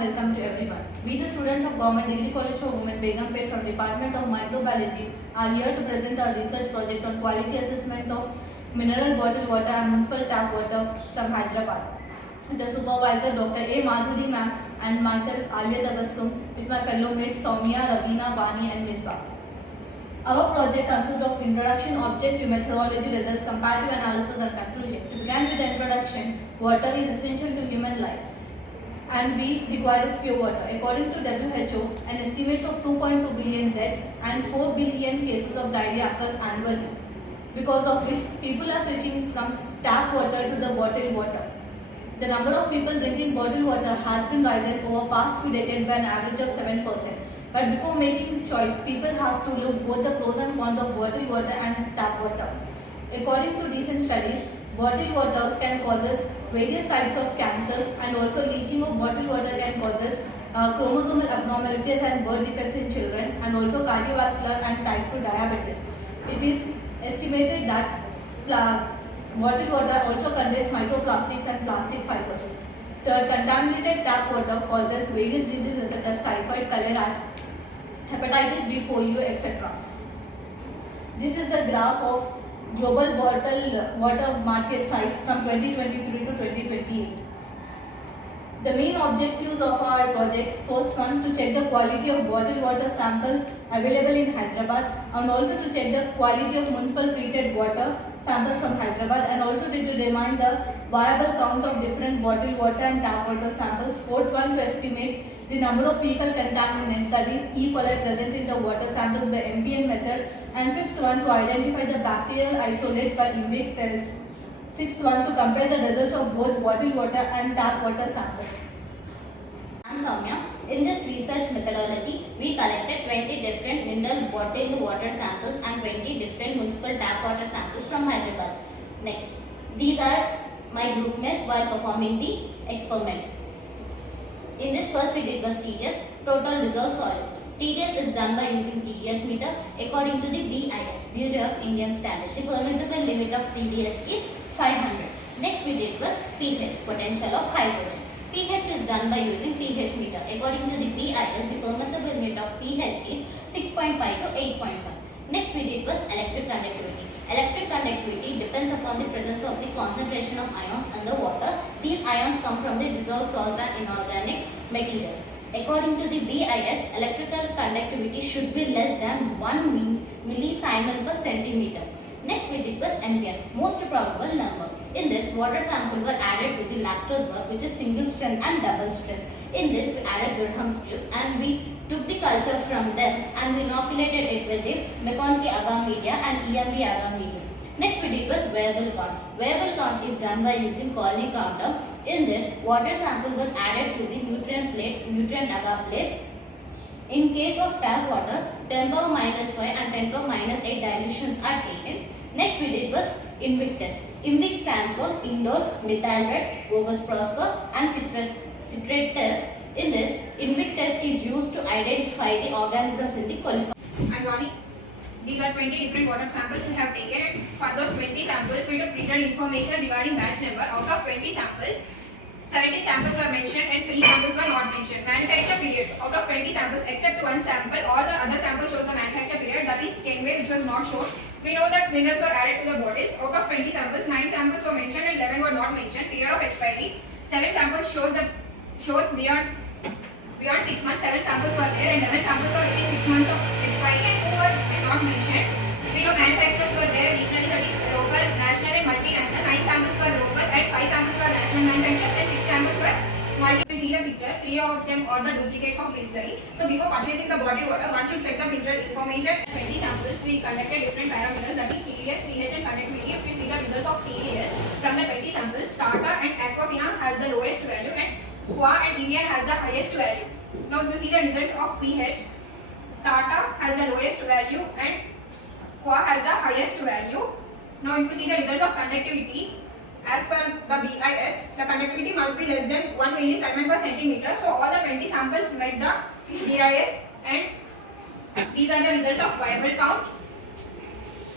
welcome to everyone. We, the students of Government Degree College for Women, BEGUMPET from Department of Microbiology, are here to present our research project on quality assessment of mineral bottled water and municipal tap water from Hyderabad. The supervisor Dr. A. Madhuri ma'am and myself Alia Tabassum with my fellow mates Soumya, Ravina, Bani and Misbah. Our project consists of introduction, objective methodology, results, comparative analysis and conclusion. To begin with the introduction, water is essential to human life and we require pure water. According to WHO, an estimate of 2.2 billion deaths and 4 billion cases of diarrhea occurs annually, because of which people are switching from tap water to the bottled water. The number of people drinking bottled water has been rising over past few decades by an average of 7%. But before making choice, people have to look both the pros and cons of bottled water and tap water. According to recent studies, bottled water can cause various types of cancers, and also leaching of bottled water can cause chromosomal abnormalities and birth defects in children, and also cardiovascular and type 2 diabetes. It is estimated that bottled water also contains microplastics and plastic fibers. Third, contaminated tap water causes various diseases such as typhoid, cholera, hepatitis B, polio, etc. This is the graph of global bottled water market size from 2023 to 2028. The main objectives of our project: first one, to check the quality of bottled water samples available in Hyderabad, and also to check the quality of municipal treated water samples from Hyderabad, and also to determine the viable count of different bottled water and tap water samples. Fourth one, to estimate the number of fecal contaminants, that is E. coli, present in the water samples by MPN method. And fifth one, to identify the bacterial isolates by INVIC test. Sixth one, to compare the results of both bottled water and tap water samples. I'm Soumya. In this research methodology, we collected 20 different mineral bottled water samples and 20 different municipal tap water samples from Hyderabad. Next, these are my group mates while performing the experiment. In this, first we did was TDS, total dissolved solids. TDS is done by using TDS meter according to the BIS, Bureau of Indian Standard. The permissible limit of TDS is 500. Next we did was pH, potential of hydrogen. pH is done by using pH meter. According to the BIS, the permissible limit of pH is 6.5 to 8.5. Next we did was electric conductivity. Electric conductivity depends upon the presence of the concentration of ions in the water. These ions come from the dissolved salts and inorganic materials. According to the BIS, electrical conductivity should be less than 1 millisiemens per centimeter. Next we did was MPN, most probable number. In this, water sample were added to the lactose bug, which is single strength and double strength. In this, we added Durham's tubes and we took the culture from them and we inoculated it with the McConkey agar media and EMB agar media. Next we did was variable count. Variable count is done by using colony counter. In this, water sample was added to the nutrient agar plates. In case of tap water, 10 power minus 5 and 10 power minus 8 dilutions are taken. Next we did was INVIC test. INVIC stands for Indole, Methyl Red, Bogus Prosper and Citrate test. In this, INVIC test is used to identify the organisms in the coliform. I'm Ronnie. These are 20 different water samples we have taken, and for those 20 samples we took printed information regarding batch number. Out of 20 samples, 17 samples were mentioned and 3 samples were not mentioned. Manufacture period. Out of 20 samples, except one sample, all the other samples shows the manufacture period, that is Kenway, which was not shown. We know that minerals were added to the bottles. Out of 20 samples, 9 samples were mentioned and 11 were not mentioned. Period of expiry. 7 samples shows beyond 6 months. 7 samples were there and 11 samples were within 6 months of expiry and 2 were not mentioned. We know manufacturers were there regionally, that is local, national and multinational. 9 samples were local and 5 samples were national manufacturers and 6 samples were multi. If you see the picture, 3 of them are the duplicates of Bisleri. So before purchasing the bottled water, one should check the printed information. 20 samples, we conducted different parameters, that is TDS, pH and conductivity. If you see the results of TDS from the 20 samples, Tata and Aquafina has the lowest value and Qua and Indian has the highest value. Now if you see the results of pH, Tata has the lowest value and Qua has the highest value. Now if you see the results of conductivity, as per the BIS, the conductivity must be less than 1 millisiemens per centimeter. So all the 20 samples met the BIS, and these are the results of viable count.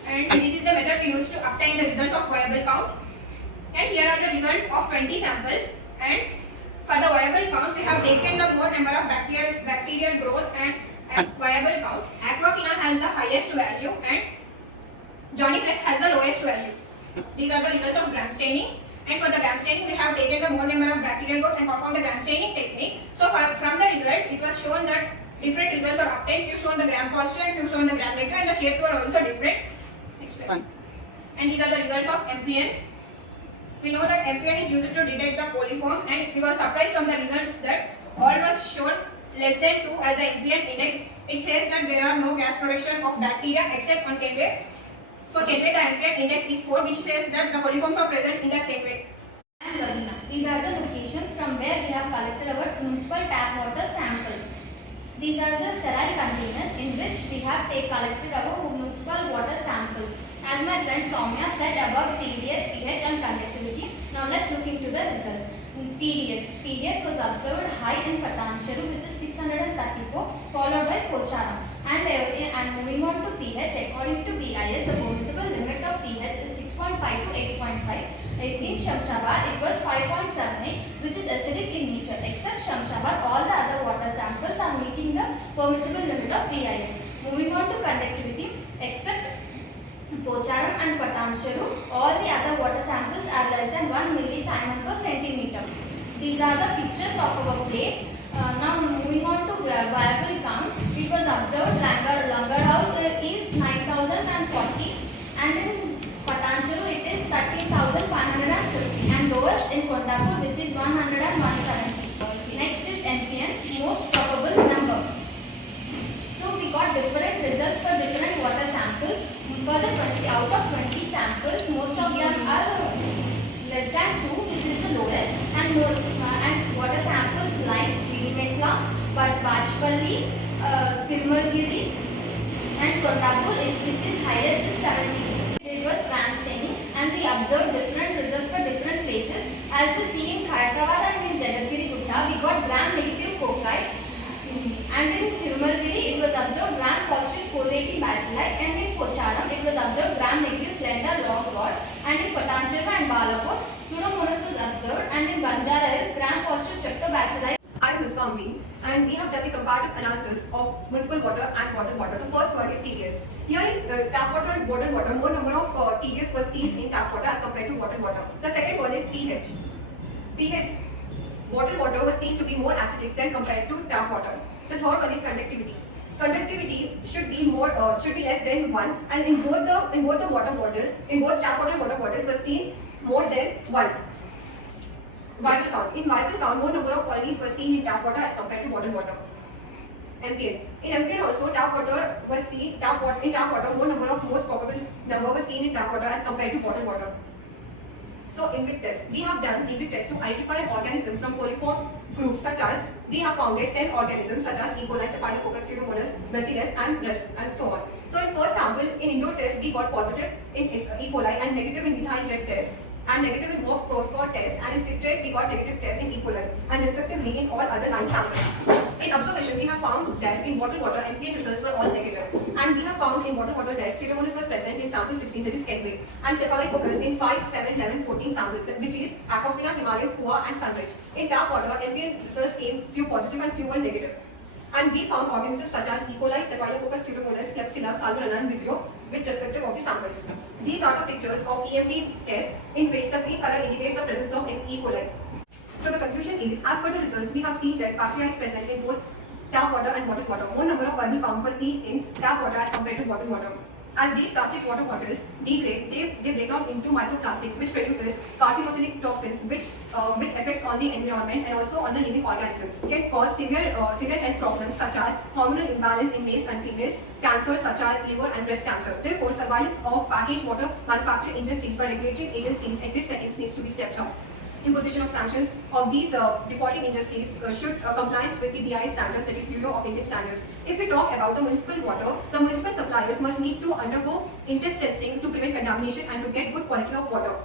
And this is the method we use to obtain the results of viable count. And here are the results of 20 samples. And for the viable count, we have have taken the more number of bacterial growth and viable count. Aquafina has the highest value and Johnny Fresh has the lowest value. These are the results of gram staining. And for the gram staining, we have taken the more number of bacterial growth and performed the gram staining technique. So from the results, it was shown that different results were obtained. Few shown the gram positive and few shown the gram negative, and the shapes were also different. Next slide. And these are the results of MPN. We know that MPN is used to detect the coliforms, and we were surprised from the results that all was shown less than 2 as the MPN index. It says that there are no gas production of bacteria except on Kenway. For Kenway, the MPN index is 4, which says that the coliforms are present in the Kenway. And Lavina. These are the locations from where we have collected our municipal tap water samples. These are the sterile containers in which we have collected our municipal water samples. As my friend Soumya said about TDS, pH and conductivity, now let's look into the results. TDS was observed high in Patancheru, which is 634, followed by Pocharam. And moving on to pH, according to BIS, the permissible limit of pH is 6.5 to 8.5. In Shamshabad, it was 5.78, which is acidic in nature. Except Shamshabad, all the other water samples are meeting the permissible limit of BIS. Moving on to conductivity, except Pocharam and Patancheru, all the other water samples are less than 1 millisiemen per centimeter. These are the pictures of our plates. Now moving on to viable count, it was observed Langar House is 9040 and in Patancheru it is 13,550 and lowest in Kondapur, which is 100 and 170. Next is MPN, most probable number. So we got different results for different water samples. For the 20 out of 20 samples, most of them are less than 2, which is the lowest, and water samples like Chirimetla, Bachpalli, Tirumagiri, and Kondapur, which is highest, is 70. It was gram staining, and we observed different results for different places. As we see in Kharkavad and in Jagadgiri Gutta, we got gram negative cocci. And in Tirumagiri, it was observed gram positive sporulating bacilli, and in Pocharam, it was observed gram negative slender long rod, and in Patancheru and Balapur, Pseudomonas was observed, and in Banjara Hills, gram positive streptobacilli. I'm Ms. Pamvi, and we have done the comparative analysis of municipal water and bottled water. The first one is TDS. Here in tap water and bottled water, more number of TDS was seen in tap water as compared to bottled water. The second one is pH. pH, bottled water was seen to be more acidic than compared to tap water. The third one is conductivity. Conductivity should be less than 1, and in both the water bottles, in both tap water and water bottles was seen more than 1. Viable count. In viable count, more number of colonies were seen in tap water as compared to bottled water. MPN. In MPN also, tap water was seen. In tap water, more number of most probable number was seen in tap water as compared to bottled water. So, INVIC test. We have done INVIC test to identify an organism from coliform groups such as, we have founded 10 organisms such as E. coli, Staphylococcus, Pseudomonas, Bacillus and so on. So, in first sample, in indoor test, we got positive in E. coli and negative in methyl red test, and negative in Vox Proscor test, and in citrate we got negative test in E. coli, and respectively in all other 9 samples. In observation, we have found that in bottled water, MPN results were all negative, and we have found in bottled water that Pseudomonas was present in sample 16, that is Kenway, and Staphylococcus in 5, 7, 11, 14 samples, which is Aquafina, Himalayan, Pua, and Sunridge. In tap water, MPN results came few positive and few were negative. And we found organisms such as E. coli, Staphylococcus, Pseudomonas, Klebsiella, Salmonella, and Vibrio with respective of the samples. These are the pictures of EMP test in which the green color indicates the presence of E. coli. So the conclusion is, as per the results, we have seen that bacteria is present in both tap water and bottled water. More number of viable count was seen in tap water as compared to bottled water. As these plastic water bottles degrade, they break down into microplastics, which produces carcinogenic toxins, which affects on the environment and also on the living organisms. Can cause severe health problems such as hormonal imbalance in males and females, cancer such as liver and breast cancer. Therefore, surveillance of packaged water manufacturing industries by regulatory agencies at this settings needs to be stepped up. Imposition of sanctions of these defaulting industries should compliance with the BI standards, that is Bureau of Indian Standards. If we talk about the municipal water, the municipal suppliers must need to undergo in-test testing to prevent contamination and to get good quality of water.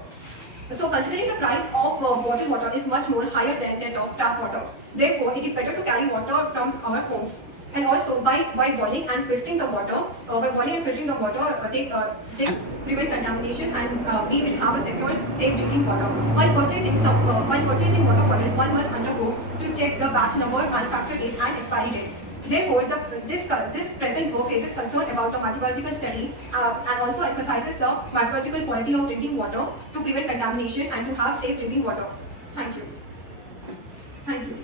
So considering the price of bottled water is much more higher than that of tap water, therefore it is better to carry water from our homes. And also by boiling and filtering the water, they prevent contamination, and we will have a secure, safe drinking water. While purchasing water bottles, one must undergo to check the batch number, manufacture date, and expiry date. Therefore, this present work raises concern about the microbiological study and also emphasizes the microbiological quality of drinking water to prevent contamination and to have safe drinking water. Thank you. Thank you.